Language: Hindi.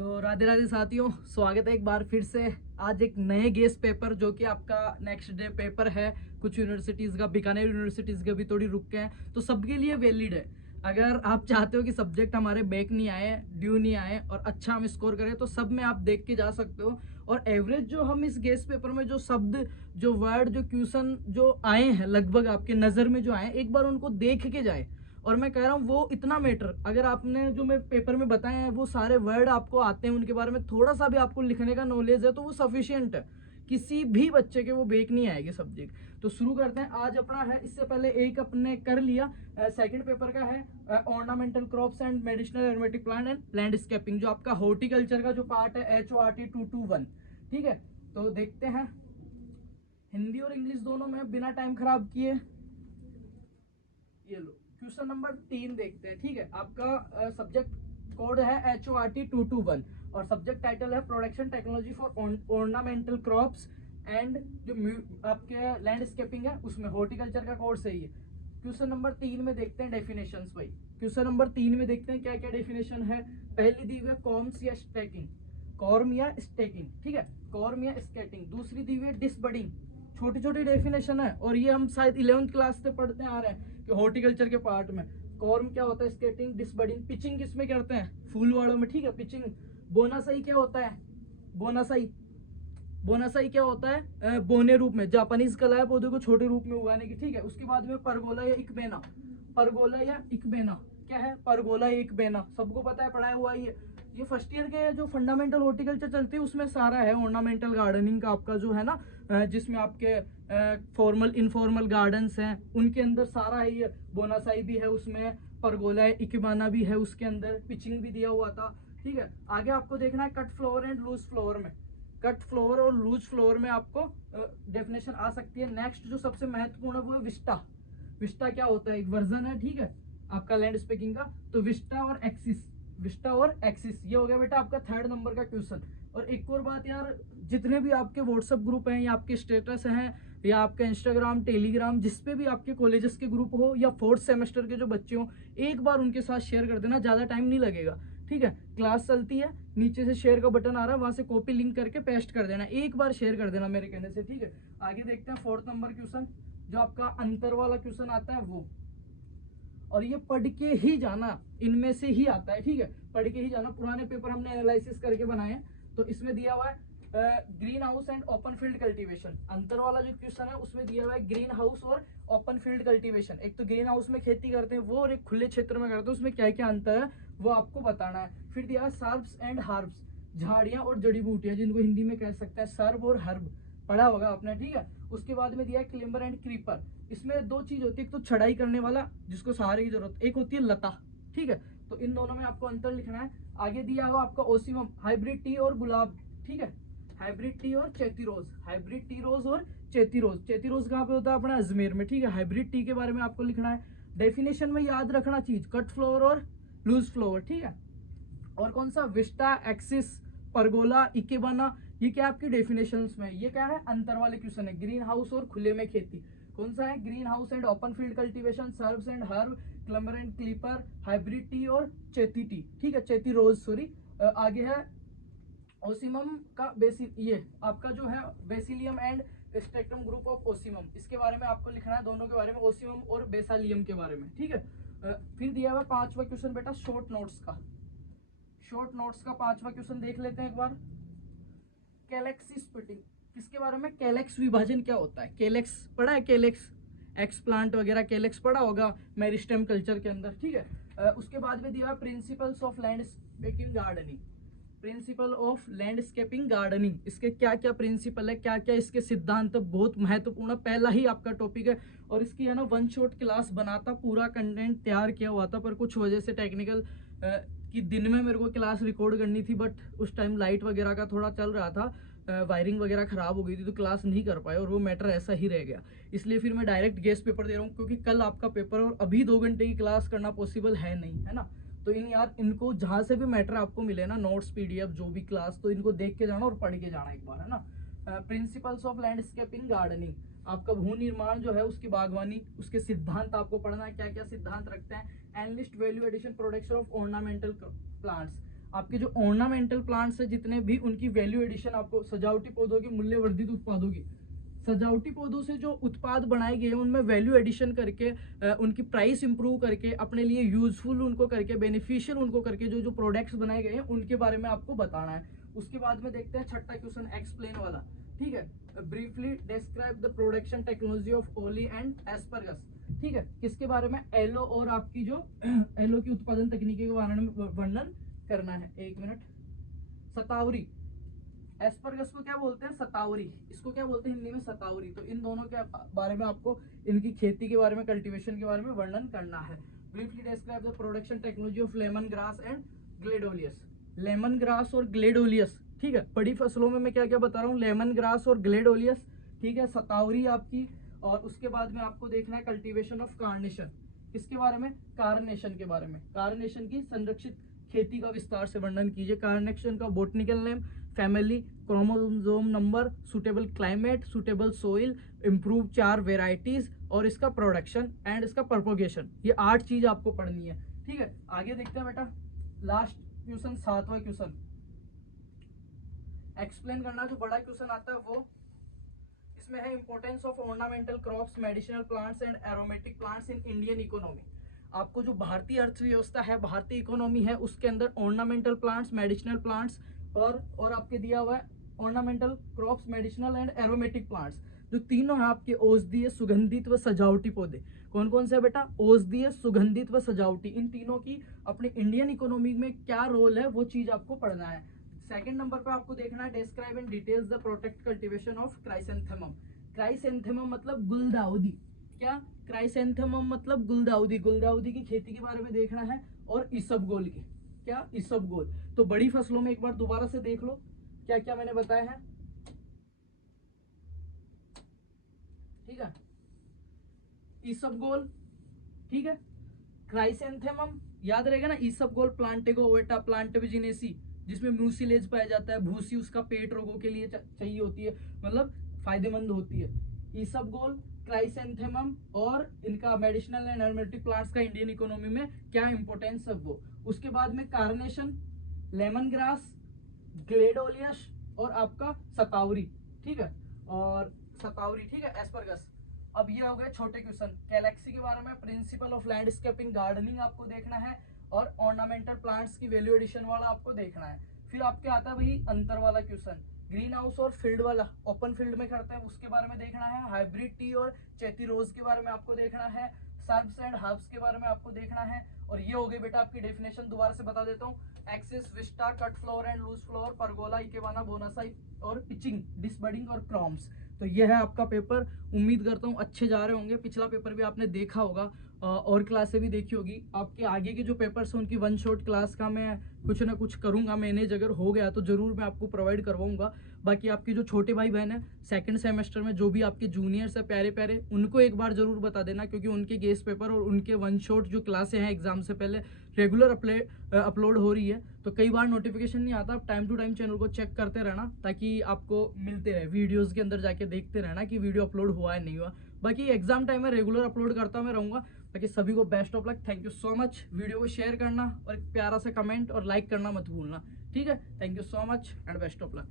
तो राधे राधे साथियों, स्वागत है एक बार फिर से। आज एक नए गेस्ट पेपर जो कि आपका नेक्स्ट डे पेपर है। कुछ यूनिवर्सिटीज़ का, बीकानेर यूनिवर्सिटीज़ के भी थोड़ी रुक के हैं, तो सबके लिए वैलिड है। अगर आप चाहते हो कि सब्जेक्ट हमारे बैक नहीं आए, ड्यू नहीं आए और अच्छा हम स्कोर करें, तो सब में आप देख के जा सकते हो। और एवरेज जो हम इस गेस्ट पेपर में जो शब्द, जो वर्ड, जो क्वेश्चन जो आए हैं, लगभग आपके नज़र में जो आए, एक बार उनको देख के जाए। और मैं कह रहा हूँ वो इतना मैटर, अगर आपने जो मैं पेपर में बताए हैं वो सारे वर्ड आपको आते हैं, उनके बारे में थोड़ा सा भी आपको लिखने का नॉलेज है, तो वो सफिशियंट है। किसी भी बच्चे के वो बेक नहीं आएगी सब्जेक्ट। तो शुरू करते हैं। आज अपना है, इससे पहले एक अपने कर लिया, सेकंड पेपर का है ornamental crops and medicinal aromatic plant and landscaping, जो आपका हॉर्टिकल्चर का जो पार्ट है, HORT 221। ठीक है, तो देखते हैं। हिंदी और इंग्लिश दोनों में बिना टाइम खराब किए ये लो क्वेश्चन नंबर 3 देखते हैं। ठीक है, आपका सब्जेक्ट कोड है HORT 221 और सब्जेक्ट टाइटल है production technology for ornamental crops and जो आपके लैंडस्केपिंग है उसमें हॉर्टिकल्चर का कोर्स है ये। क्वेश्चन नंबर 3 में देखते हैं डेफिनेशंस। भाई क्वेश्चन नंबर 3 में देखते हैं क्या क्या डेफिनेशन है। पहली दी हुई है कॉर्म्स या स्टैकिंग, कॉर्म या स्टैकिंग। ठीक है, कॉर्म या स्केटिंग। दूसरी दी हुई है डिसबडिंग। छोटी छोटी डेफिनेशन है और ये हम शायद 11th क्लास से पढ़ते आ रहे हैं कि हॉर्टिकल्चर के पार्ट में कॉर्म क्या होता है, स्केटिंग, डिसबडिंग। पिचिंग किसमें करते हैं, फूल वालों में। ठीक है, पिचिंग। बोनासाई क्या होता है, बोनासाई, बोनासाई क्या होता है, बोने रूप में, जापानीज कला है पौधे को छोटे रूप में उगाने की। ठीक है, उसके बाद में परगोला या इकबेना, परगोला या इकबेना क्या है, परगोला या इकबेना सबको पता है, पढ़ाया हुआ ये फर्स्ट ईयर के जो फंडामेंटल हॉर्टिकल्चर चलती है उसमें सारा है। ऑर्नामेंटल गार्डनिंग का आपका जो है ना, जिसमें आपके फॉर्मल इनफॉर्मल गार्डन्स हैं उनके अंदर सारा है। ये बोनासाई भी है उसमें, परगोला इकबाना भी है उसके अंदर, पिचिंग भी दिया हुआ था। ठीक है, आगे आपको देखना है cut flower and loose flower में। कट फ्लावर और लूज फ्लावर में आपको डेफिनेशन आ सकती है। नेक्स्ट जो सबसे महत्वपूर्ण है वो है विस्टा। विस्टा क्या होता है, एक वर्जन है। ठीक है, आपका लैंडस्केपिंग का। तो विस्टा और एक्सिस, विस्टा और एक्सिस, ये हो गया बेटा आपका 3rd नंबर का क्वेश्चन। और एक और बात यार, जितने भी आपके व्हाट्सएप ग्रुप हैं या आपके स्टेटस हैं या आपका इंस्टाग्राम, टेलीग्राम, जिस पे भी आपके कॉलेजेस के ग्रुप हो या 4th सेमेस्टर के जो बच्चे हो, एक बार उनके साथ शेयर कर देना, ज़्यादा टाइम नहीं लगेगा। ठीक है, क्लास चलती है, नीचे से शेयर का बटन आ रहा है, वहां से कॉपी लिंक करके पेस्ट कर देना, एक बार शेयर कर देना मेरे कहने से। ठीक है, आगे देखते हैं 4th नंबर क्वेश्चन, जो आपका अंतर वाला क्वेश्चन आता है वो। और ये पढ़ के ही जाना, इनमें से ही आता है। ठीक है, पढ़ के ही जाना। पुराने पेपर हमने एनालिसिस करके बनाए हैं। तो इसमें दिया हुआ है green house and open field cultivation. अंतर वाला जो क्वेश्चन है उसमें दिया हुआ है ग्रीन हाउस और ओपन फील्ड कल्टीवेशन। एक तो ग्रीन हाउस में खेती करते हैं वो, और एक खुले क्षेत्र में करते हैं, उसमें क्या क्या अंतर है वो आपको बताना है। फिर दिया है सर्ब्स एंड हर्ब्स, झाड़ियां और जड़ी बूटियां, जिनको हिंदी में कह सकते हैं सर्ब और हर्ब, पढ़ा होगा आपने। ठीक है, उसके बाद में दिया है क्लिम्बर एंड क्रीपर। इसमें दो चीज होती है, एक तो चढ़ाई करने वाला जिसको सहारे की जरूरत, एक होती है लता। ठीक है, तो इन दोनों में आपको अंतर लिखना है। आगे दिया हुआ आपका ओसिमम, हाइब्रिड टी और गुलाब। ठीक है, हाइब्रिड टी और चैती रोज, हाइब्रिड टी रोज और चैती रोज। चैती रोज कहाँ पे होता है, अपना अजमेर में। ठीक है, हाइब्रिड टी के बारे में आपको लिखना है। डेफिनेशन में याद रखना चीज, कट फ्लावर और लूज फ्लावर। ठीक है, और कौन सा, विस्टा, एक्सिस, परगोला, इकेबाना, ये क्या आपकी डेफिनेशंस में, ये क्या है, अंतर वाले क्वेश्चन है। ग्रीन हाउस और खुले में खेती कौन सा है, green house and open field cultivation, shrubs and herb, climber and creeper, hybrid tea और चेती टी। ठीक है, चेती रोज, सॉरी। आगे है ओसिमम का बेसिल, ये आपका जो है basilicum and spectrum group of ocimum, इसके बारे में आपको लिखना है, दोनों के बारे में, ओसिमम और बेसालियम के बारे में। ठीक है, फिर दिया हुआ 5वां क्वेश्चन बेटा शॉर्ट नोट्स का। शॉर्ट नोट्स का 5वां क्वेश्चन देख लेते हैं एक बार। कैलेक्सी स्प्लिटिंग, किसके बारे में, कैलेक्स विभाजन क्या होता है। कैलेक्स पढ़ा है, कैलेक्स एक्स प्लांट वगैरह कैलेक्स पढ़ा होगा मेरिस्टेम कल्चर के अंदर। ठीक है, उसके बाद में दिया principles of landscaping gardening, principle of landscaping gardening, इसके क्या क्या प्रिंसिपल है, क्या क्या इसके सिद्धांत, बहुत महत्वपूर्ण, पहला ही आपका टॉपिक है। और इसकी है ना 1 शॉट क्लास बनाता, पूरा कंटेंट तैयार किया हुआ था, पर कुछ वजह से टेक्निकल कि दिन में मेरे को क्लास रिकॉर्ड करनी थी, बट उस टाइम लाइट वगैरह का थोड़ा चल रहा था, वायरिंग वगैरह खराब हो गई थी, तो क्लास नहीं कर पाए और वो मैटर ऐसा ही रह गया। इसलिए फिर मैं डायरेक्ट गेस्ट पेपर दे रहा हूँ, क्योंकि कल आपका पेपर और अभी 2 घंटे की क्लास करना पॉसिबल है नहीं, है ना। तो इन यार इनको जहाँ से भी मैटर आपको मिले ना, नोट्स, PDF, जो भी क्लास, तो इनको देख के जाना और पढ़ के जाना एक बार, है ना। प्रिंसिपल्स ऑफ लैंडस्केपिंग गार्डनिंग, आपका भू निर्माण जो है उसकी बागवानी, उसके सिद्धांत आपको पढ़ना है, क्या क्या सिद्धांत रखते हैं। Enlist value addition production of ornamental plants, आपके जो ऑर्नामेंटल प्लांट्स है जितने भी, उनकी वैल्यू एडिशन आपको, सजावटी पौधों की मूल्य वर्धित उत्पादों की, सजावटी पौधों से जो उत्पाद बनाए गए हैं उनमें वैल्यू एडिशन करके उनकी प्राइस इंप्रूव करके अपने लिए यूजफुल उनको करके, बेनिफिशियल उनको करके जो जो प्रोडक्ट्स बनाए गए हैं उनके बारे में आपको बताना है। उसके बाद में देखते हैं छठा क्वेश्चन एक्सप्लेन वाला। ठीक है, briefly describe the production technology of olive and asparagus. ठीक है, किसके बारे में, एलो और आपकी जो एलो की उत्पादन तकनीकी के बारे में वर्णन करना है। एक मिनट, सतावरी, एस्परगस को क्या बोलते हैं, सतावरी, इसको क्या बोलते हैं हिंदी में, सतावरी। तो इन दोनों के बारे में आपको, इनकी खेती के बारे में, कल्टीवेशन के बारे में वर्णन करना है। Briefly describe the production technology of lemon grass and gladiolus. Lemon grass और ग्लेडोलियस, ठीक है, बड़ी फसलों में मैं क्या क्या बता रहा हूँ, लेमन ग्रास और ग्लेडोलियस, ठीक है, सतावरी आपकी। और उसके बाद में आपको देखना है कल्टीवेशन ऑफ कार्नेशन, किसके बारे में, कार्नेशन के बारे में। कार्नेशन की संरक्षित खेती का विस्तार से वर्णन कीजिए। कार्नेशन का botanical name, family, chromosome number, suitable climate, suitable soil, improve 4 varieties और इसका प्रोडक्शन एंड इसका प्रोपोगेशन। ये 8 चीज आपको पढ़नी है। ठीक है, आगे देखते हैं बेटा, लास्ट क्वेश्चन, 7वां क्वेश्चन एक्सप्लेन करना। जो बड़ा क्वेश्चन आता है वो इसमें है importance of ornamental crops, medicinal plants and aromatic plants in Indian economy. आपको जो भारतीय अर्थव्यवस्था है, भारतीय इकोनॉमी है, उसके अंदर ऑर्नामेंटल प्लांट्स, मेडिसिनल प्लांट्स और आपके दिया हुआ है ornamental crops, medicinal and aromatic plants. जो तीनों है आपके औषधीय, सुगंधित व सजावटी पौधे। कौन कौन से है बेटा, औषधीय, सुगंधित व सजावटी। इन तीनों की अपने इंडियन इकोनॉमी में क्या रोल है वो चीज आपको पढ़ना है। सेकंड नंबर पे आपको देखना है describe in details the protect cultivation of chrysanthemum. Chrysanthemum मतलब गुलदाउदी। क्या, क्राइसेंथेमम मतलब गुलदाउदी। गुलदाउदी की खेती के बारे में देखना है। और इसबगोल की, क्या, इसबगोल। तो बड़ी फसलों में एक बार दोबारा से देख लो क्या क्या मैंने बताया है। ठीक है, इसबगोल, ठीक है, क्राइसेंथेमम याद रहेगा ना, इसबगोल प्लांटेगो ओवेटा प्लांटेजिनेसी, जिसमें म्यूसिलेज पाया जाता है, भूसी उसका पेट रोगों के लिए चाहिए होती है, मतलब फायदेमंद होती है। इसबगोल, क्राइसेंथेमम और इनका मेडिसिनल एंड एरोमेटिक प्लांट्स का इंडियन इकोनॉमी में क्या इंपॉर्टेंस है वो। उसके बाद में कार्नेशन, लेमन ग्रास, ग्लेडोलियस और आपका सतावरी। ठीक है, और सतावरी, ठीक है, एस्परगस। अब ये हो गए छोटे क्वेश्चन। गैलेक्सी के बारे में, प्रिंसिपल ऑफ लैंडस्केपिंग गार्डनिंग आपको देखना है और ऑर्नामेंटल प्लांट्स की वैल्यू एडिशन वाला आपको देखना है। फिर आपके आता है वही अंतर वाला क्वेश्चन, ग्रीन हाउस और फील्ड वाला, ओपन फील्ड में करते हैं उसके बारे में देखना है। हाइब्रिड टी और चैती रोज के बारे में आपको देखना है। सर्ब्स एंड हर्ब्स के बारे में आपको देखना है। और ये हो गई बेटा आपकी डेफिनेशन, दोबारा से बता देता हूँ। Axis, vista, cut flower and loose flower, pergola, ikebana, bonsai और पिचिंग, डिसबडिंग और क्रॉम्स। तो ये है आपका पेपर। उम्मीद करता हूँ अच्छे जा रहे होंगे। पिछला पेपर भी आपने देखा होगा और क्लासें भी देखी होगी। आपके आगे के जो पेपर्स हैं उनकी वन शॉट क्लास का मैं कुछ ना कुछ करूंगा, मैनेज अगर हो गया तो जरूर मैं आपको प्रोवाइड करवाऊंगा। बाकी आपके जो छोटे भाई बहन है सेकंड सेमेस्टर में, जो भी आपके जूनियर्स है प्यारे प्यारे, उनको एक बार जरूर बता देना, क्योंकि उनके गेस्ट पेपर और उनके वन शॉट जो क्लासें हैं एग्जाम से पहले रेगुलर अपलोड हो रही है। तो कई बार नोटिफिकेशन नहीं आता, टाइम टू टाइम चैनल को चेक करते रहना ताकि आपको मिलते रहे। वीडियोस के अंदर जाके देखते रहना कि वीडियो अपलोड हुआ है नहीं हुआ। बाकी एग्जाम टाइम में रेगुलर अपलोड करता मैं रहूंगा। बाकी सभी को best of luck. Thank you so much. Video को शेयर करना और एक प्यारा सा कमेंट और लाइक करना मत भूलना। ठीक है, thank you so much and best of luck.